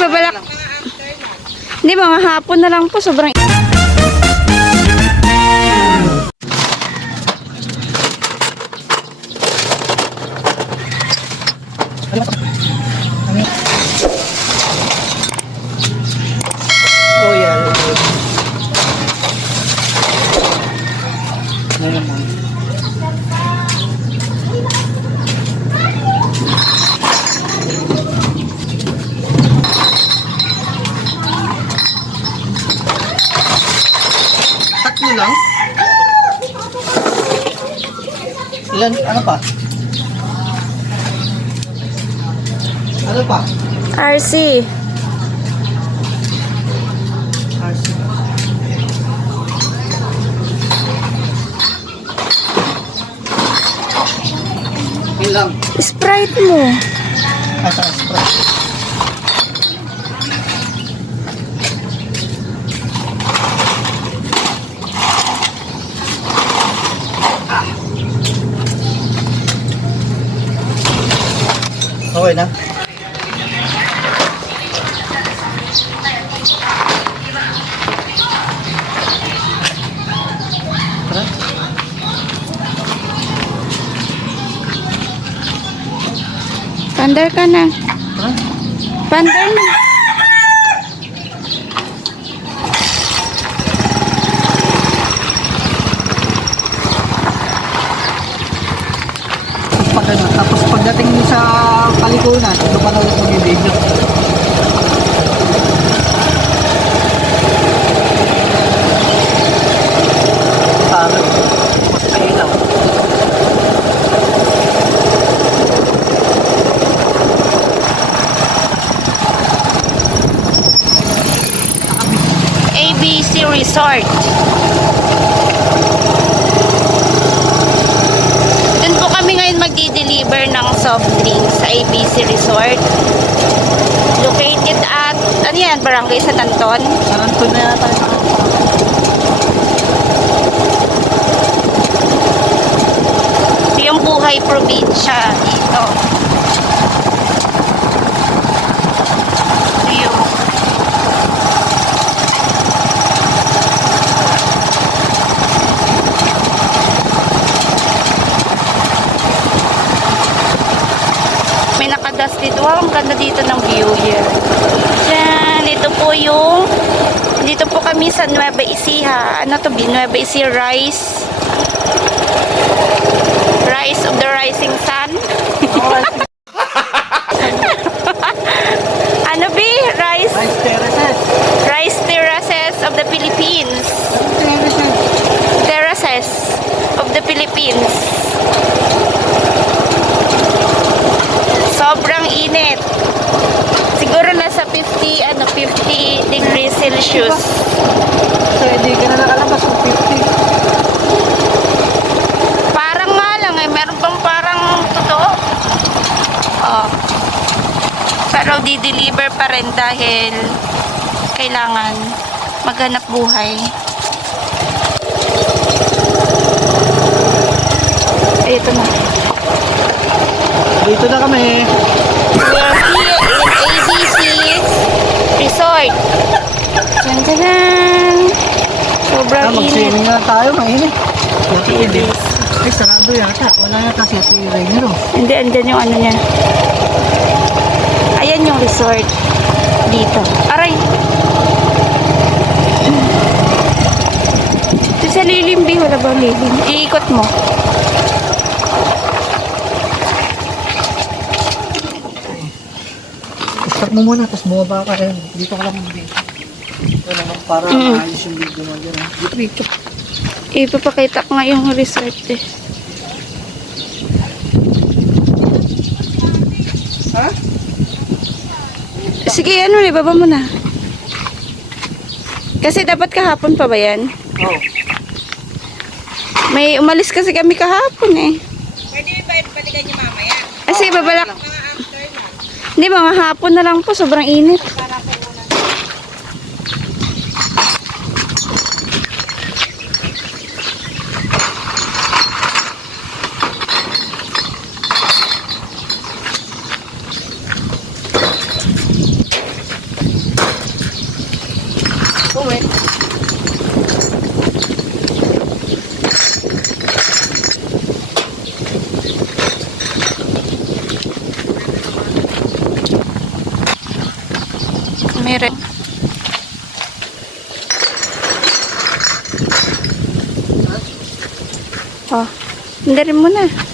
babalak. Hindi, mga hapon na lang po. Sobrang... Oh, yeah. Naman. Tatlo lang? Ilan? Ano pa? Ano pa? RC. RC. Yun lang. Sprite mo. Asa Sprite. Okay na. Tara. Pandar ka na. Tara. Pandar na. Tapos pagdating mo sa palikunan, doon ka na ulit mag-video. Parang mas kailaw. ABC Resort. Doon po kami ngayon magdi-deliver ng soft drinks sa ABC Resort. Located at, ano yan, Barangay San Anton. Saranto na yata yung Ito yung buhay probinsya dito. Ito yung may nakadas dito. Wow, ang ganda dito ng view here. Yan, ito po kami sa Nueva Ecija. Ano to, Nueva Ecija Rise of the Rising Sun. Ano B? Rice terraces. Rice Terraces of the Philippines. Terraces of the Philippines. Sobrang init. Siguro nasa 50 degrees Celsius. So, hindi ka na nakalabas kung 50. Parang nga lang eh. Meron bang parang totoo? Oh. Pero di-deliver pa rin dahil kailangan maghanap buhay. Ay, ito na. Dito na kami. We are here in ABC Resort. Tadaan! Sobrang init. Mag-swimming na tayo, mainit. Yati init. Ay, sarado yata. Wala yata si Ate Rainer. Hindi, andyan yung ano niya. Ayan yung resort. Dito. Aray! Ito sa lilim, B. Wala bang lilim? Iikot mo. Start mo muna, tapos bumaba ka rin. Dito ka lang dito. Ito naman para maayos yung video mo dyan. Dito. Ipapakita ko nga yung resort eh. Ha? Sige, ano, ibaba mo na. Kasi dapat kahapon pa ba yan? Oo. May umalis kasi kami kahapon eh. Pwede ba balikan niyo mamaya? Kasi babalak. Mga after na. Hindi, mga hapon na lang po. Sobrang init. Para po muna. Uwi. Meron. Oh, hindi rin mo na.